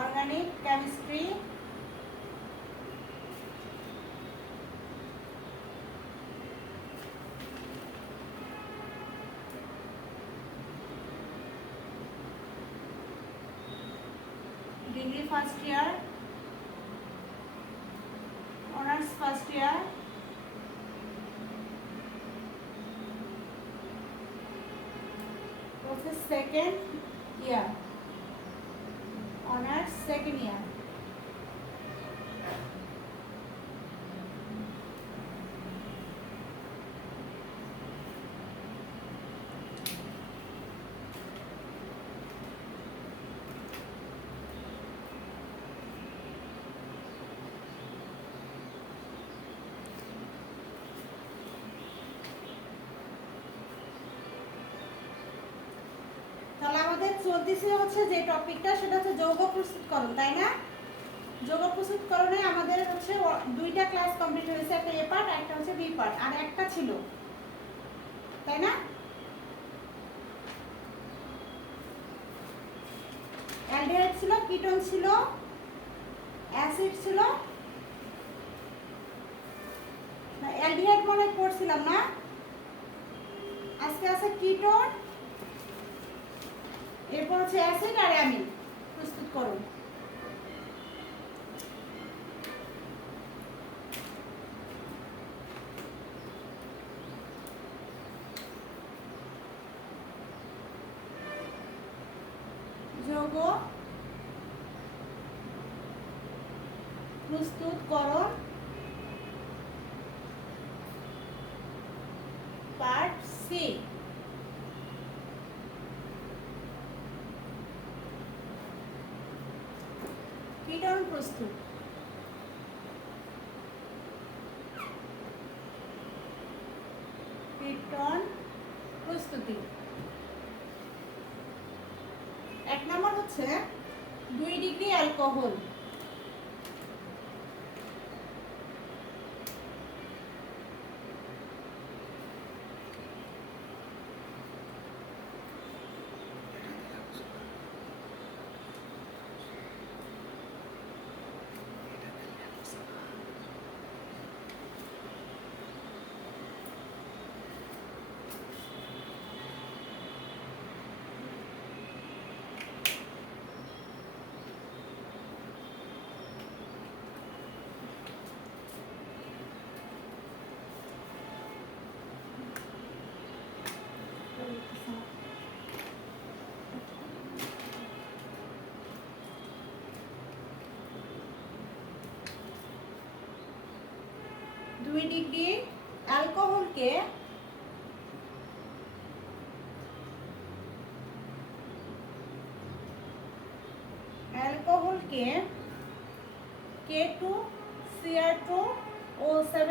Organic chemistry, degree first year, honours first year, process second year, honours second year. তাহলে আমাদের চলতেছে হচ্ছে যে টপিকটা, সেটা হচ্ছে যৌগ প্রস্তুতকরণ, তাই না? যৌগ প্রস্তুতকরণে আমাদের হচ্ছে দুইটা ক্লাস কমপ্লিট হয়েছে, একটা এ পার্ট আর একটা হচ্ছে বি পার্ট, আর একটা ছিল, তাই না? অ্যালডিহাইড ছিল, কিটোন ছিল, অ্যাসিড ছিল। অ্যালডিহাইড মনে পড়ছিলাম না, আজকে আছে কিটোন, এরপর হচ্ছে অ্যাসিড আর অ্যামিন প্রস্তুতকরণ। যৌগ প্রস্তুতকরণ পার্ট সি। কিটোন প্রস্তুত। কিটোন প্রস্তুতি। এক নম্বর হচ্ছে 2 ডিগ্রি অ্যালকোহল। দুই ডিগ্রি অ্যালকোহলকে K2Cr2O7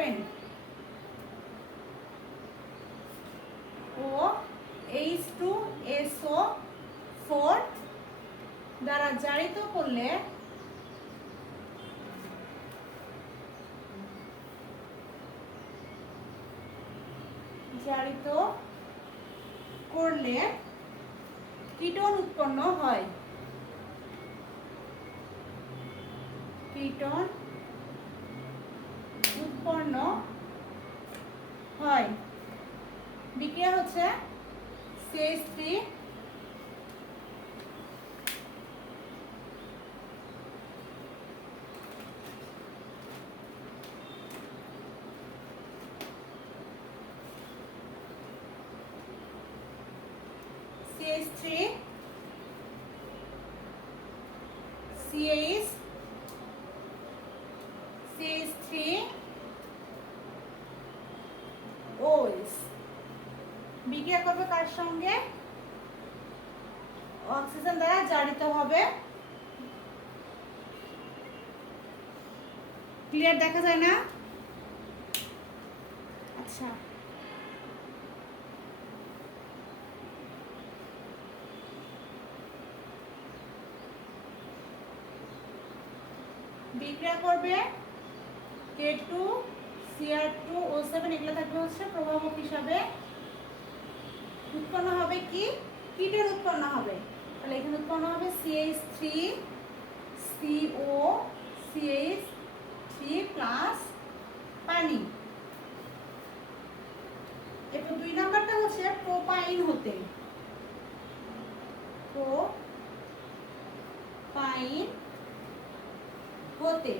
ও H2SO4 দ্বারা জারিত করলে কিটোন উৎপন্ন হয়। কিটোন উৎপন্ন হয়। বিক্রিয়া হচ্ছে CH3 CH CH3OS বিক্রিয়া করবে কার সঙ্গে? অক্সিজেন দ্বারা জারিত হবে। ক্লিয়ার দেখা যায় না? আচ্ছা, বিক্রিয়া করবে K2Cr2O7, এগুলো থাকবে হচ্ছে প্রভাবক হিসাবে। উৎপন্ন হবে কি? কিটোন উৎপন্ন হবে। তাহলে এখানে উৎপন্ন হবে CH3 COCH3 প্লাস পানি। এরপর 2 নাম্বারটা হচ্ছে প্রোপাইন হতে, প্রোপাইন হতে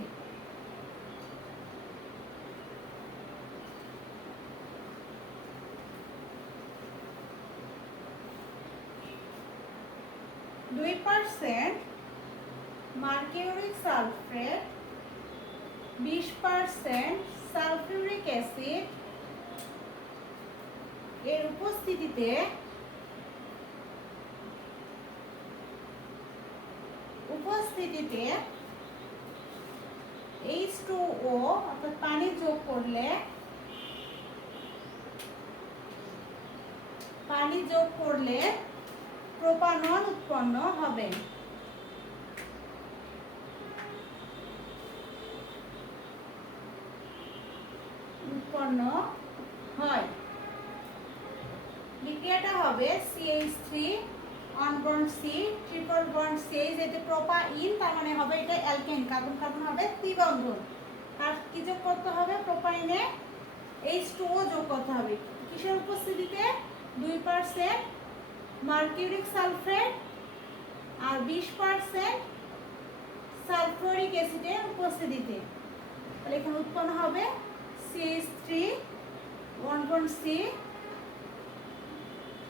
মার্কিউরিক সালফেট, 20% সালফিউরিক অ্যাসিড এর উপস্থিতিতে H2O অর্থাৎ পানি যোগ করলে প্রোপানল উৎপন্ন হবে। বিক্রিয়াটা হবে CH3 1 bond C triple bond CH, যেতে প্রোপাইন তার মানে হবে এটা অ্যালকেন, কার্বন কার্বন হবে ত্রিবন্ধন। আর কি যোগ করতে হবে? প্রোপাইনে H2O যোগ করতে হবে। কিসের উপস্থিতিতে? 2% মার্কিউরিক সালফেট আর 20% সালফিউরিক অ্যাসিডের উপস্থিতিতে। তাহলে এখানে উৎপন্ন হবে CH3 1 bond C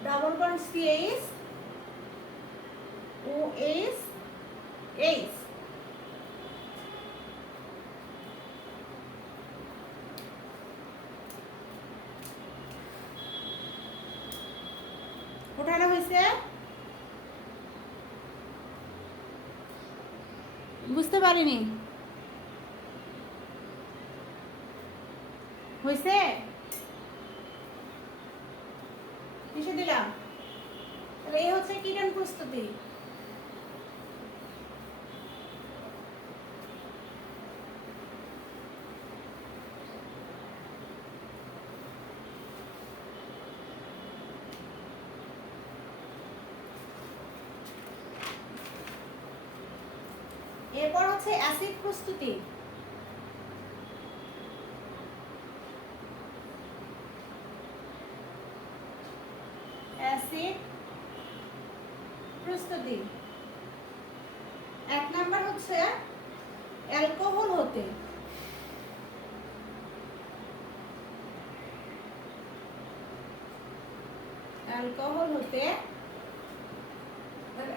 double bond CH OH H। ওঠানো হয়েছে? বুঝতে পারিনি, হয়েছে? কিসে দিলাম? তাহলে এই হচ্ছে কিরণ প্রস্তুতি। এরপর হচ্ছে অ্যাসিড প্রস্তুতি। অ্যাসিড প্রস্তুতি 1 নাম্বার হচ্ছে অ্যালকোহল হতে।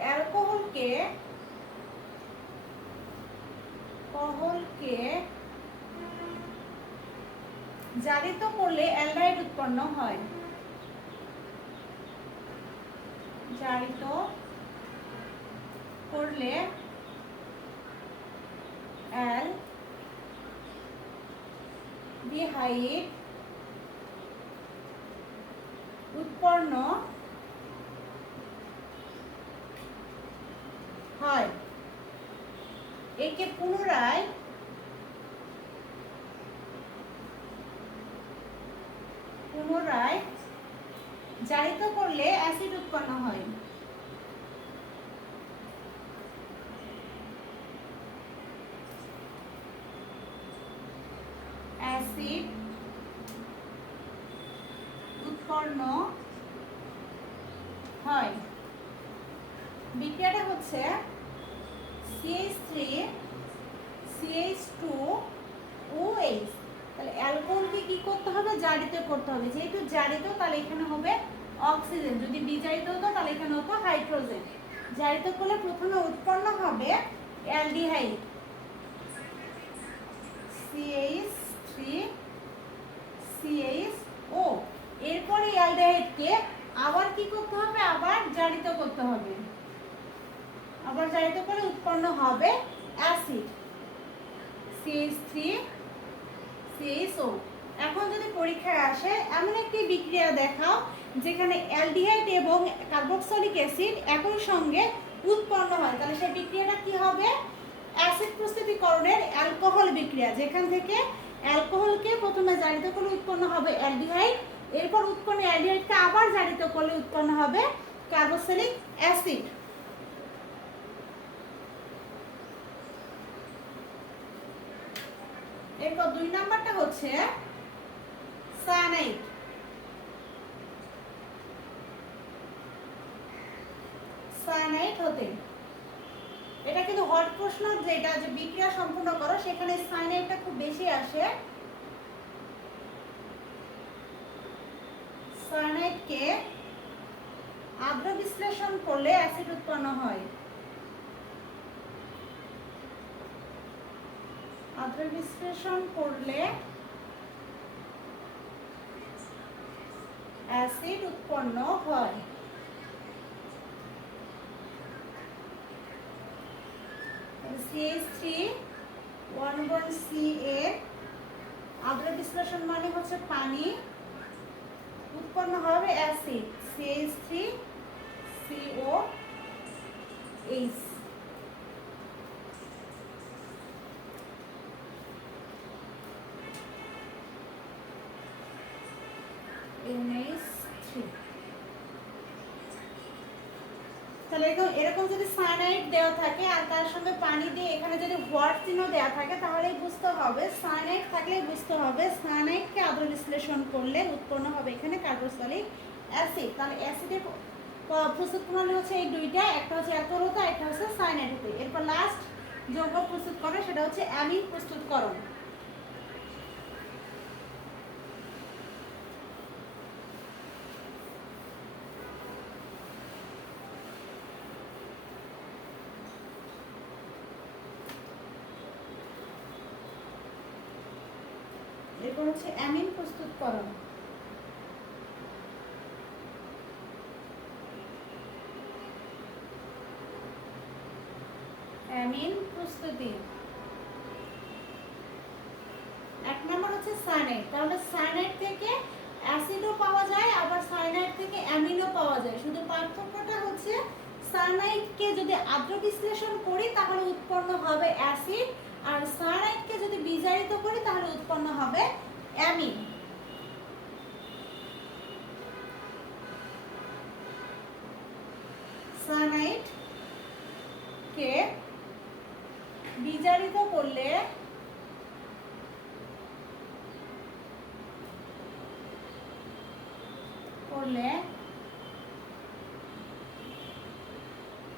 অ্যালকোহলকে জারিত করলে অ্যালডিহাইড উৎপন্ন হয়। জারিত করলে অ্যালডিহাইড উৎপন্ন হয়। একে পুনরায় জারিত করলে অ্যাসিড উৎপন্ন হয়। অ্যাসিড উৎপন্ন হয়। বিক্রিয়াটা হচ্ছে CH3 CH2OH। তাহলে অ্যালকোহলকে কি করতে হবে? জারিত করতে হবে। যেহেতু জারিত তাহলে এখানে হবে অক্সিজেন, যদি বিজারিত হতো তাহলে এখানে হতো হাইড্রোজেন। জারিত করলে প্রথমে উৎপন্ন হবে অ্যালডিহাইড CH3CHO। এরপরে অ্যালডিহাইডকে আবার কি করতে হবে? আবার জারিত করতে হবে। আবার জারিত করে উৎপন্ন হবে অ্যাসিড CH3CHO। এখন যদি পরীক্ষায় আসে এমন একটি বিক্রিয়া দেখাও যেখানে অ্যালডিহাইড এবং কার্বক্সিলিক অ্যাসিড একই সঙ্গে উৎপন্ন হয়, তাহলে সেই বিক্রিয়াটা কি হবে? অ্যাসিড প্রস্তুতিকরণের অ্যালকোহল বিক্রিয়া, যেখান থেকে অ্যালকোহলকে প্রথমে জারিত করলে উৎপন্ন হবে অ্যালডিহাইড, এরপর উৎপন্ন অ্যালডিহাইডকে আবার জারিত করলে উৎপন্ন হবে কার্বক্সিলিক অ্যাসিড। এরপর 2 নাম্বারটা হচ্ছে সায়ানাইড। সায়ানাইড হতে, এটা কিন্তু হট প্রশ্ন, যেটা যে বিক্রিয়া সম্পূর্ণ করো সেখানে সায়ানাইডটা খুব বেশি আসে। সায়ানাইডকে আর্দ্র বিশ্লেষণ করলে অ্যাসিড উৎপন্ন হয়। আর্দ্র বিশ্লেষণ করলে অ্যাসিড উৎপন্ন হয়। CH3 1,1Ca আর্দ্র বিশ্লেষণ মানে হচ্ছে পানি, উৎপন্ন হবে অ্যাসিড CH3COH। তাহলে এরকম যদি সায়ানাইড দেওয়া থাকে আর তার সঙ্গে পানি দিয়ে এখানে যদি হোয়াট চিহ্ন দেওয়া থাকে তাহলেই বুঝতে হবে, সায়ানাইড থাকলেই বুঝতে হবে সায়ানাইডকে আদ্র বিশ্লেষণ করলে উৎপন্ন হবে এখানে কার্বক্সিলিক অ্যাসিড। তাহলে অ্যাসিডের প্রস্তুত প্রণালী হচ্ছে এই দুইটা, একটা হচ্ছে অ্যালকোহল হতে, একটা হচ্ছে সায়ানাইড হতে। এরপর লাস্ট যৌগ প্রস্তুত করে সেটা হচ্ছে অ্যামিন প্রস্তুতকরণ। এরপর হচ্ছে অ্যামিন প্রস্তুতকরণ। অ্যামিন প্রস্তুতি। এক নম্বর হচ্ছে সায়ানাইড। তাহলে সায়ানাইড থেকে অ্যাসিডও পাওয়া যায়, আবার সায়ানাইড থেকে অ্যামিনও পাওয়া যায়। শুধু পার্থক্যটা হচ্ছে সায়ানাইডকে যদি আর্দ্র বিশ্লেষণ করি তাহলে উৎপন্ন হবে অ্যাসিড, আর সায়ানাইডকে যদি বিজারিত করি তাহলে উৎপন্ন হবে অ্যামিন। সায়ানাইডকে বিজারিত করলে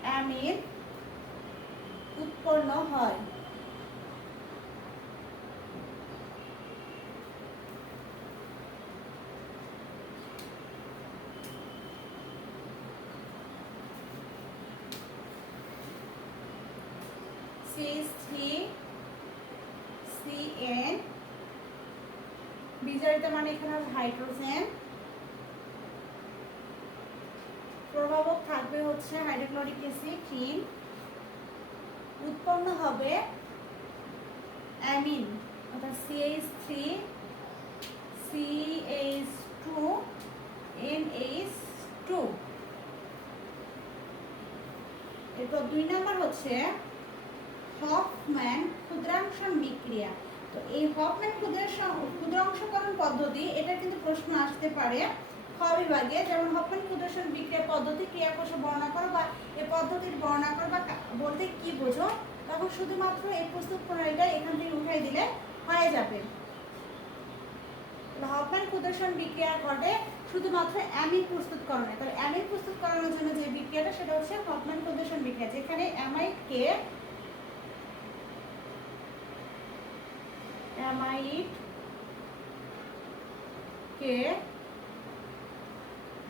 অ্যামিন উৎপন্ন হয়। CH3CN বিজারিত মানে এখানে হাইড্রোজেন, প্রভাবক থাকবে হচ্ছে হাইড্রোক্লোরিক অ্যাসিড টিন, উৎপন্ন হবে অ্যামিন অর্থাৎ CH3CH2NH2। এরপর 2 নম্বর হচ্ছে হফম্যান ক্ষুদ্রাংশন বিক্রিয়া। তো এই হফম্যান ক্ষুদ্রাংশকরণ পদ্ধতি, এটা কিন্তু প্রশ্ন আসতে পারে খ বিভাগে, যেমন হফম্যান ক্ষুদ্রাংশন বিক্রিয়া পদ্ধতি ক্রিয়াকোষ বর্ণনা করো বা এই পদ্ধতির বর্ণনা করো বা বলতে কি বোঝো, তখন শুধুমাত্র এই প্রস্তুত প্রণালীটা এখান থেকে উঠাই দিলে হয়ে যাবে। হফম্যান ক্ষুদ্রাংশন বিক্রিয়া ঘটে শুধুমাত্র অ্যামিন প্রস্তুতকরণে। তাহলে অ্যামিন প্রস্তুতকরণের জন্য যে বিক্রিয়াটা সেটা হচ্ছে হফম্যান ক্ষুদ্রাংশন বিক্রিয়া, যেখানে অ্যামাইডকে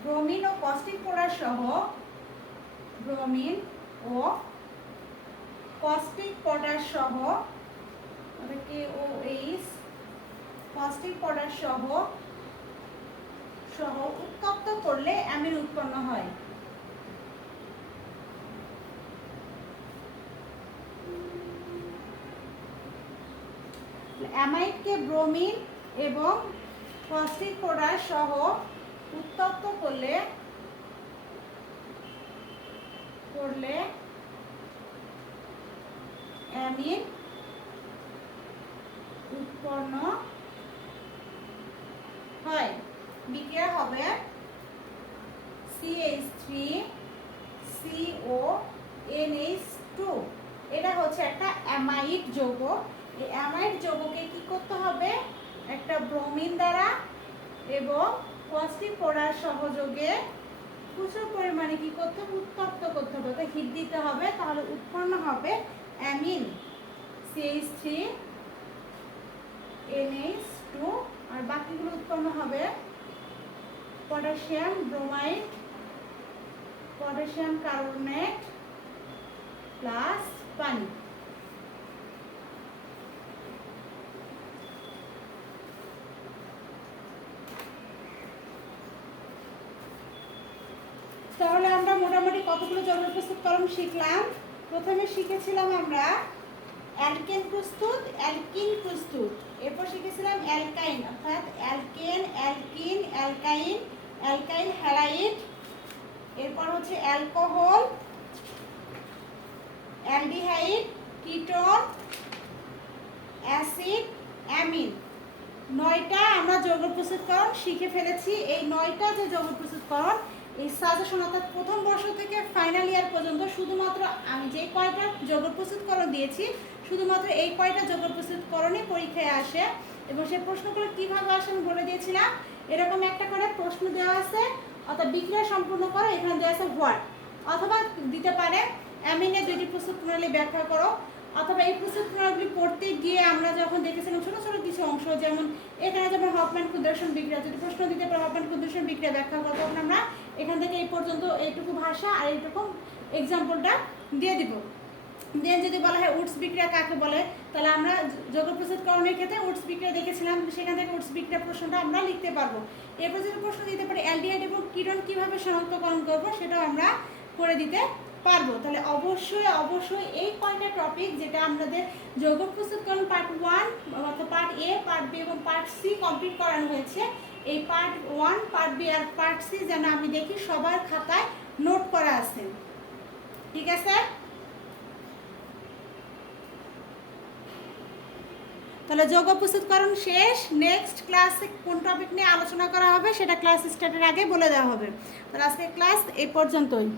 ব্রোমিন ও কস্টিক পাউডার সহ কস্টিক পাউডার সহ উত্তপ্ত করলে অ্যামিন উৎপন্ন হয়। অ্যামাইডকে ব্রোমিন এবং কস্টিক পাউডার সহ উত্তপ্ত করলে অ্যামিন উৎপন্ন হয়। বিক্রিয়া হবে CH3CONH2। এটা হচ্ছে একটা অ্যামাইড যৌগ। এই অ্যামাইড যৌগকে কি করতে হবে, একটা ব্রোমিন দ্বারা এবং পজিটিভ পোলার সহযোগে প্রচুর পরিমাণে কি করতে হবে, উত্তপ্ত করতে হবে, তো হিট দিতে হবে, তাহলে উৎপন্ন হবে অ্যামিন CH3 NH2 আর বাকিগুলো উৎপন্ন হবে potassium bromide, potassium carbonate plus পানি। তাহলে আমরা মোটামুটি কতগুলো যৌগ প্রস্তুতকরণ শিখলাম। প্রথমে শিখেছিলাম আমরা অ্যালকেন প্রস্তুত, অ্যালকিন প্রস্তুত, এরপর শিখেছিলাম অ্যালকাইন অর্থাৎ alkane, alkene, alkyne, alkyl halide, এরপর হচ্ছে alcohol, aldehyde, ketone, acid, amine. 9টা আমরা যৌগ প্রস্তুতকরণ শিখে ফেলেছি। এই 9টা যে যৌগ প্রস্তুতকরণ এই সাজেশন অর্থাৎ প্রথম বর্ষ থেকে ফাইনাল ইয়ার পর্যন্ত শুধুমাত্র আমি যে কয়টা যৌগ প্রস্তুতকরণ দিয়েছি শুধুমাত্র এই কয়টা যৌগ প্রস্তুতকরণই পরীক্ষায় আসে, এবং সেই প্রশ্নগুলো কীভাবে আসে আমি বলে দিয়েছিলাম। এরকম একটা করে প্রশ্ন দেওয়া আছে, অর্থাৎ বিক্রিয়া সম্পূর্ণ করো, এখানে দেওয়া আছে হোয়াট, অথবা দিতে পারে অ্যামিনের 2টি প্রস্তুত প্রণালী ব্যাখ্যা করো, অথবা এই প্রস্তুত প্রণালীগুলি পড়তে গিয়ে আমরা যখন দেখেছিলাম ছোটো ছোটো কিছু অংশ, যেমন এখানে যেমন হফম্যান ক্ষুদ্রায়ন বিক্রিয়া, যদি প্রশ্ন দিতে পারে হফম্যান ক্ষুদ্রায়ন বিক্রিয়া ব্যাখ্যা করো, তখন আমরা এখান থেকে এই পর্যন্ত এইটুকু ভাষা আর এইটুকু এক্সাম্পলটা দিয়ে দিব। দেন যদি বলা হয় উডস বিক্রিয়া কাকে বলে, তাহলে আমরা যৌগ প্রস্তুতকরণের ক্ষেত্রে উডস বিক্রিয়া দেখেছিলাম, সেখান থেকে উডস বিক্রিয়া প্রশ্নটা আমরা লিখতে পারবো। এরপর যদি প্রশ্ন দিতে পারি অ্যালডিহাইড এবং কিটোন কীভাবে শনাক্তকরণ করবো সেটাও আমরা করে দিতে পারবো। তাহলে অবশ্যই অবশ্যই এই কয়টা টপিক যেটা আমাদের যৌগ প্রস্তুতকরণ পার্ট 1 অর্থাৎ পার্ট A, পার্ট B এবং পার্ট C কমপ্লিট করানো হয়েছে, এই পার্ট 1, পার্ট B আর পার্ট C যেন আমি দেখি সবার খাতায় নোট করা আছে, ঠিক আছে? তাহলে যৌগ প্রস্তুতকরণ শেষ। নেক্সট ক্লাসে কোন টপিক নিয়ে আলোচনা করা হবে সেটা ক্লাস স্টার্টের আগে বলে দেওয়া হবে। তাহলে আজকে ক্লাস এই পর্যন্তই।